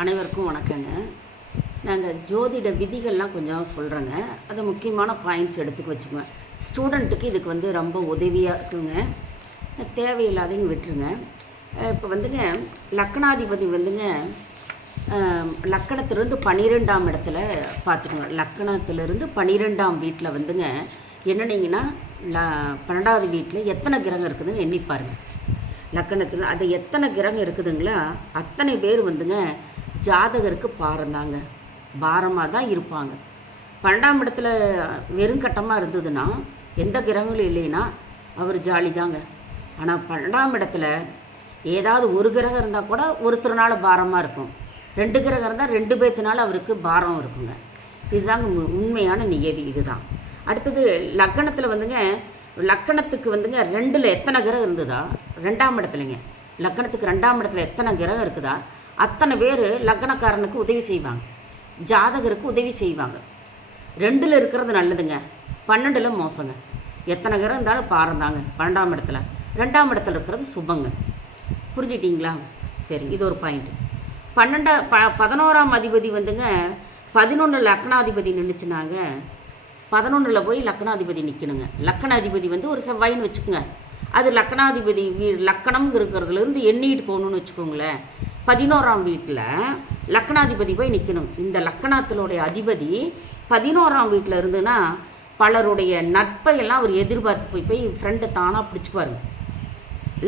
அனைவருக்கும் வணக்கங்க. நாங்கள் ஜோதிட விதிகள்லாம் கொஞ்சம் சொல்கிறேங்க. அதை முக்கியமான பாயிண்ட்ஸ் எடுத்துக்க வச்சுக்கோங்க. ஸ்டூடெண்ட்டுக்கு இதுக்கு ரொம்ப உதவியாக இருக்குங்க. தேவையில்லாதையும் விட்டுருங்க. இப்போ லக்னாதிபதி லக்கணத்திலிருந்து 12ஆம் இடத்துல பார்த்துக்கோங்க. லக்கணத்திலிருந்து 12ஆம் வீட்டில் என்னன்னீங்கன்னா 12வது வீட்டில் எத்தனை கிரகம் இருக்குதுன்னு எண்ணி பாருங்கள். லக்கணத்தில் அது எத்தனை கிரகம் இருக்குதுங்களா அத்தனை பேர் ஜாதகருக்கு பாரந்தாங்க, பாரமாக தான் இருப்பாங்க. 12ஆம் இடத்துல வெறும் கட்டமாக இருந்ததுன்னா எந்த கிரகங்களும் இல்லைன்னா அவர் ஜாலி தாங்க. ஆனால் 12ஆம் இடத்துல ஏதாவது ஒரு கிரகம் இருந்தால் கூட ஒருத்தருனால பாரமாக இருக்கும், 2 கிரகம் இருந்தால் 2 பேர்த்தினால அவருக்கு பாரம் இருக்குங்க. இதுதாங்க உண்மையான நியதி. இதுதான். அடுத்தது லக்கணத்தில் லக்கணத்துக்கு 2ல் எத்தனை கிரகம் இருந்ததா, 2ஆம் இடத்துலைங்க லக்கணத்துக்கு 2ஆம் இடத்துல எத்தனை கிரகம் இருக்குதா அத்தனை பேர் லக்கணக்காரனுக்கு உதவி செய்வாங்க, ஜாதகருக்கு உதவி செய்வாங்க. 2ல் இருக்கிறது நல்லதுங்க, 12ல் மோசங்க. எத்தனை கிரகம் இருந்தாலும் பாருந்தாங்க 12ஆம் இடத்துல. 2ஆம் இடத்துல இருக்கிறது சுபங்க. புரிஞ்சிட்டிங்களா? சரி, இது ஒரு பாயிண்ட்டு. 11ஆம் அதிபதி 11 லக்னாதிபதி நின்றுச்சுனாங்க. 11ல் போய் லக்னாதிபதி நிற்கணுங்க. லக்கணாதிபதி ஒரு செவ்வாயின்னு வச்சுக்கோங்க. அது லக்கணாதிபதி லக்கணம் இருக்கிறதுலேருந்து எண்ணிட்டு போகணுன்னு வச்சுக்கோங்களேன். 11ஆம் வீட்டில் லக்கணாதிபதி போய் நிற்கணும். இந்த லக்கணத்தினுடைய அதிபதி 11ஆம் வீட்டில் இருந்துன்னா பலருடைய நட்பையெல்லாம் அவர் எதிர்பார்த்து போய் ஃப்ரெண்டை தானாக பிடிச்சிக்குவாருங்க.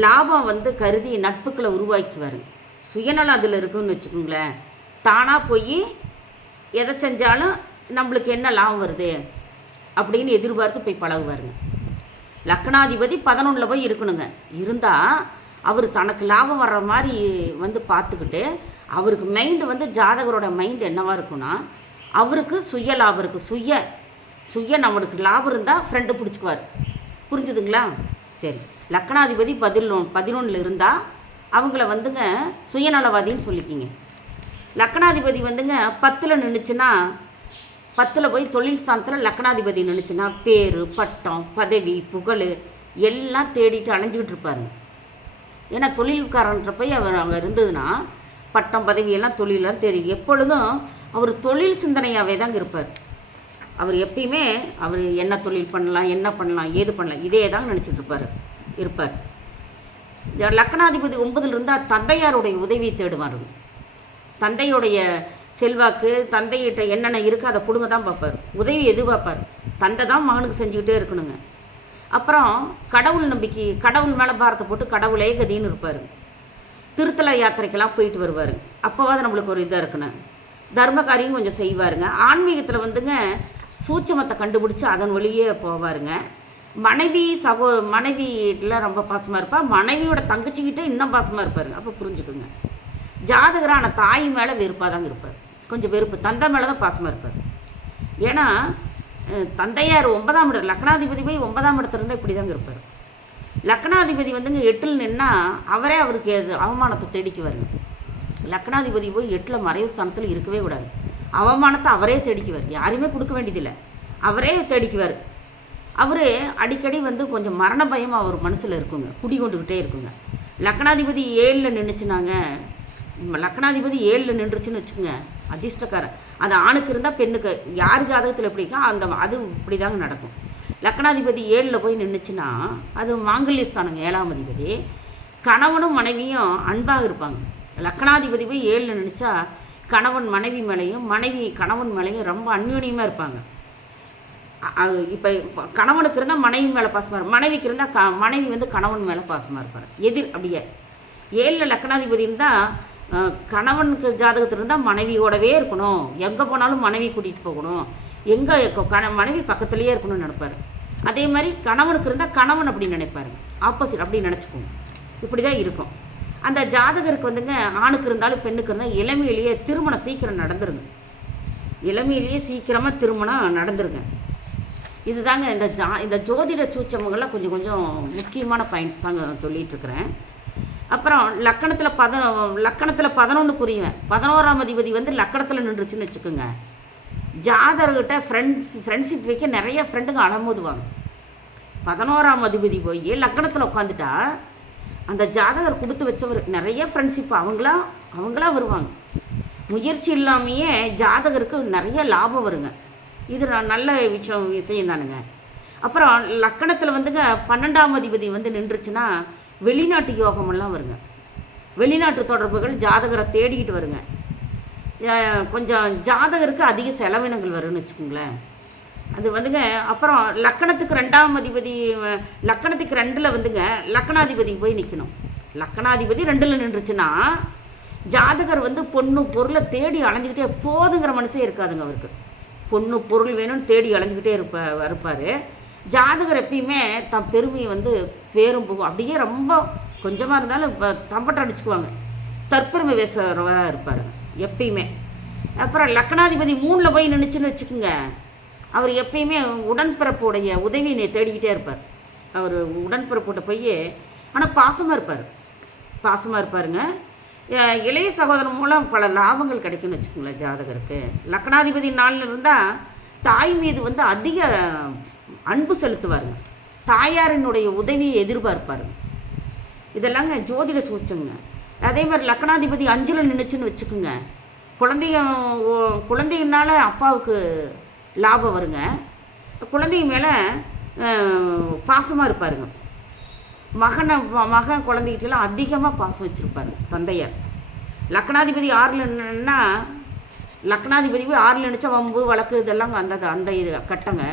லாபம் கருதி நட்புக்களை உருவாக்கிவாருங்க. சுயநலம் அதில் இருக்குன்னு வச்சுக்கோங்களேன். தானாக போய் எதை செஞ்சாலும் நம்மளுக்கு என்ன லாபம் வருது அப்படின்னு எதிர்பார்த்து போய் பழகுவாருங்க. லக்னாதிபதி 11ல் போய் இருக்கணுங்க. இருந்தால் அவர் தனக்கு லாபம் வர்ற மாதிரி பார்த்துக்கிட்டு அவருக்கு மைண்டு ஜாதகரோட மைண்டு என்னவாக இருக்குன்னா அவருக்கு சுய லாபம் இருக்குது. சுய நம்மளுக்கு லாபம் இருந்தால் ஃப்ரெண்டு பிடிச்சிக்குவார். புரிஞ்சுதுங்களா? சரி, லக்னாதிபதி 11ல் இருந்தால் அவங்கள சுயநலவாதின்னு சொல்லிக்கிங்க. லக்னாதிபதி 10ல் நின்றுச்சுன்னா 10ல் போய் தொழில் ஸ்தானத்தில் லக்னாதிபதி நின்றுச்சுன்னா பேர், பட்டம், பதவி, புகழ் எல்லாம் தேடிட்டு அலைஞ்சிக்கிட்டு இருப்பாருங்க. ஏன்னா தொழில்காரன்ற போய் அவர் அங்கே இருந்ததுன்னா பட்டம், பதவியெல்லாம் தொழிலெலாம் தேடி எப்பொழுதும் அவர் தொழில் சிந்தனையாகவே தாங்க இருப்பார். அவர் எப்பயுமே அவர் என்ன தொழில் பண்ணலாம், என்ன பண்ணலாம், ஏது பண்ணலாம், இதே தாங்க நினச்சிட்டு இருப்பார். லக்னாதிபதி 9ல் இருந்தால் தந்தையாருடைய உதவியை தேடுவாருங்க. தந்தையுடைய செல்வாக்கு, தந்தையிட்ட என்னென்ன இருக்குது அதை கொடுங்க தான் பார்ப்பார். உதவி எதிர்பார்ப்பார். தந்தை தான் மகனுக்கு செஞ்சுக்கிட்டே இருக்கணுங்க. அப்புறம் கடவுள் நம்பிக்கை, கடவுள் மேலே பாரத்தை போட்டு கடவுளே கதின்னு இருப்பார். திருத்தல யாத்திரைக்கெல்லாம் போயிட்டு வருவார். அப்போவாது நம்மளுக்கு ஒரு இதாக இருக்குன்னு தர்ம காரியம் கொஞ்சம் செய்வாருங்க. ஆன்மீகத்தில் சூட்சமத்தை கண்டுபிடிச்சி அதன் வழியே போவாருங்க. மனைவியில் ரொம்ப பாசமாக இருப்பார். மனைவியோட தங்கச்சிக்கிட்டே இன்னும் பாசமாக இருப்பாருங்க. அப்போ புரிஞ்சுக்குங்க. ஜாதகரான தாய் மேலே வெறுப்பாக தாங்க இருப்பார். கொஞ்சம் வெறுப்பு. தந்தை மேலே தான் பாசமாக இருப்பார். ஏன்னா தந்தையார் 9ஆம் இடத்துல லக்னாதிபதி போய் 9ஆம் இடத்துல இருந்தால் இப்படி தாங்க இருப்பார். லக்னாதிபதி 8ல் நின்னால் அவரே அவருக்கு அவமானத்தை தேடிக்குவாருங்க. லக்னாதிபதி போய் 8ல் மறைவு ஸ்தானத்தில் இருக்கவே கூடாது. அவமானத்தை அவரே தேடிக்குவார். யாருமே கொடுக்க வேண்டியதில்லை, அவரே தேடிக்குவார். அவர் அடிக்கடி கொஞ்சம் மரண பயம் அவர் மனசில் இருக்குங்க, குடி கொண்டுக்கிட்டே இருக்குங்க. லக்னாதிபதி 7ல் நின்றுச்சுனாங்க. லக்னாதிபதி 7ல் நின்றுச்சுன்னு வச்சுக்கோங்க, அதிர்ஷ்டக்காரன். அது ஆணுக்கு இருந்தால் பெண்ணுக்கு யார் ஜாதகத்தில் எப்படி இருக்கா அது இப்படி தாங்க நடக்கும். லக்னாதிபதி 7ல் போய் நின்றுச்சுன்னா அது மாங்கல்யஸ்தானங்க. 7ஆம் அதிபதி கணவனும் மனைவியும் அன்பாக இருப்பாங்க. லக்னாதிபதி போய் 7ல் நினச்சா கணவன் மனைவி மேலேயும் மனைவி கணவன் மேலேயும் ரொம்ப அந்யோன்யமாக இருப்பாங்க. இப்போ கணவனுக்கு இருந்தால் மனைவி மேலே பாசமாக இருப்பார், மனைவிக்கு இருந்தால் மனைவி கணவன் மேலே பாசமாக இருப்பார். அப்படியே 7ல் லக்னாதிபதி இருந்தால் கணவனுக்கு ஜாதகத்தில் இருந்தால் மனைவியோடவே இருக்கணும், எங்கே போனாலும் மனைவி கூட்டிகிட்டு போகணும், எங்கே மனைவி பக்கத்துலேயே இருக்கணும்னு நினைப்பார். அதே மாதிரி கணவனுக்கு இருந்தால் கணவன் அப்படி நினைப்பார், ஆப்போசிட் அப்படி நினச்சிக்கோங்க. இப்படி தான் இருக்கும். அந்த ஜாதகருக்கு ஆணுக்கு இருந்தாலும் பெண்ணுக்கு இருந்தால் இளமையிலேயே திருமணம் சீக்கிரம் நடந்துருங்க. இளமையிலேயே சீக்கிரமாக திருமணம் நடந்துருங்க. இதுதாங்க இந்த ஜோதிட சூட்சமங்கள்லாம் கொஞ்சம் கொஞ்சம் முக்கியமான பாயிண்ட்ஸ் தாங்க சொல்லிகிட்டு இருக்கிறேன். அப்புறம் லக்கணத்தில் 11க்குரியவன் 11ஆம் அதிபதி லக்கணத்தில் நின்றுச்சுன்னு வச்சுக்கோங்க. ஜாதகர்கிட்ட ஃப்ரெண்ட்ஷிப் வைக்க நிறைய ஃப்ரெண்டுங்க அலமோதுவாங்க. 11ஆம் அதிபதி போய் லக்கணத்தில் உட்காந்துட்டா அந்த ஜாதகர் கொடுத்து வச்சவர் நிறைய ஃப்ரெண்ட்ஷிப் அவங்களா வருவாங்க. முயற்சி இல்லாமையே ஜாதகருக்கு நிறைய லாபம் வருங்க. இது நல்ல விஷயம் தானுங்க. அப்புறம் லக்கணத்தில் வந்துங்க 12ஆம் அதிபதி வந்து நின்றுச்சுன்னா வெளிநாட்டு யோகமெல்லாம் வருங்க. வெளிநாட்டு தொடர்புகள் ஜாதகரை தேடிக்கிட்டு வருங்க. கொஞ்சம் ஜாதகருக்கு அதிக செலவினங்கள் வரும்னு வச்சுக்கோங்களேன். அது வந்துங்க. அப்புறம் லக்கணத்துக்கு 2ஆம் அதிபதி, லக்கணத்துக்கு 2ல் வந்துங்க லக்கணாதிபதி போய் நிற்கணும். லக்கணாதிபதி 2ல் நின்றுச்சுன்னா ஜாதகர் வந்து பொண்ணு பொருளை தேடி அலைஞ்சிக்கிட்டே போதுங்கிற மனசே இருக்காதுங்க அவருக்கு. பொண்ணு பொருள் வேணும்னு தேடி அலைஞ்சிக்கிட்டே இருப்பார். ஜாதகர் எப்பயுமே தன் பெருமையை வந்து பேரும் போகும். அப்படியே ரொம்ப கொஞ்சமாக இருந்தாலும் தம்பட்டை அடிச்சுக்குவாங்க. தற்பெருமை பேசுகிறவராக இருப்பார் எப்பயுமே. அப்புறம் லக்கணாதிபதி 3ல் போய் நின்றுச்சுன்னு வச்சுக்கோங்க, அவர் எப்பயுமே உடன்பிறப்புடைய உதவியை தேடிக்கிட்டே இருப்பார். அவர் உடன்பிறப்புகிட்ட போய் ஆனால் பாசமாக இருப்பாருங்க. இளைய சகோதரன் மூலம் பல லாபங்கள் கிடைக்கும்னு வச்சுக்கோங்களேன் ஜாதகருக்கு. லக்கணாதிபதி 4ல் இருந்தால் தாய் மீது வந்து அதிக அன்பு செலுத்துவாருங்க. தாயாரினுடைய உதவியை எதிர்பார்ப்பாருங்க. இதெல்லாங்க ஜோதிட சூச்சங்க. அதே மாதிரி லக்கணாதிபதி 5ல் நின்றுச்சுன்னு வச்சுக்கோங்க, குழந்தையினால அப்பாவுக்கு லாபம் வருங்க. குழந்தை மேலே பாசமாக இருப்பாருங்க. மகன் குழந்தைகிட்டலாம் அதிகமாக பாசம் வச்சுருப்பாரு தந்தையார். லக்கணாதிபதி 6ல்னா லக்கணாதிபதி 6ல் நினச்சா வம்பு வழக்கு இதெல்லாம் அந்த இது கட்டங்க.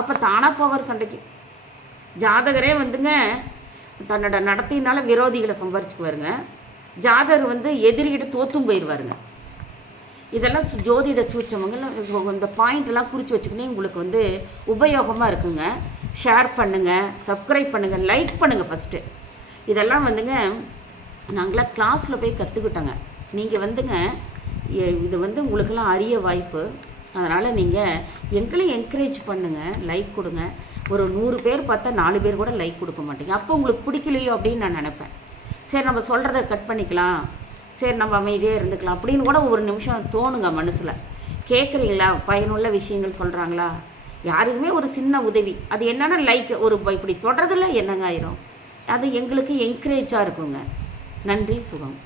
அப்போ தானாக போவார் சண்டைக்கு. ஜாதகரே வந்துங்க தன்னோட நடத்தினால விரோதிகளை சம்பாரிச்சுக்குவாருங்க. ஜாதகர் வந்து எதிரிகிட்ட தோற்றும் போயிடுவாருங்க. இதெல்லாம் ஜோதிட சூட்சமங்கள். இந்த பாயிண்டெல்லாம் குறித்து வச்சுக்கினே உங்களுக்கு வந்து உபயோகமாக இருக்குங்க. ஷேர் பண்ணுங்கள், சப்ஸ்கிரைப் பண்ணுங்கள், லைக் பண்ணுங்கள் ஃபஸ்ட்டு. இதெல்லாம் வந்துங்க நாங்களாம் கிளாஸில் போய் கற்றுக்கிட்டோங்க. நீங்கள் வந்துங்க இது வந்து உங்களுக்கெல்லாம் அரிய வாய்ப்பு. அதனால் நீங்கள் எங்களையும் என்கரேஜ் பண்ணுங்கள், லைக் கொடுங்க. ஒரு 100 பேர் பார்த்தா 4 பேர் கூட லைக் கொடுக்க மாட்டீங்க. அப்போ உங்களுக்கு பிடிக்கலையோ அப்படின்னு நான் நினப்பேன். சரி நம்ம சொல்கிறத கட் பண்ணிக்கலாம், சரி நம்ம அமைதியாக இருந்துக்கலாம் அப்படின்னு கூட ஒரு நிமிஷம் தோணுங்க மனசில். கேட்குறீங்களா, பயனுள்ள விஷயங்கள் சொல்கிறாங்களா, யாருக்குமே ஒரு சின்ன உதவி. அது என்னென்னா லைக் ஒரு இப்படி தொடர்றதில் என்னங்க ஆயிரும். அது எங்களுக்கு என்கரேஜாக இருக்குங்க. நன்றி, சுகம்.